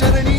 சரணி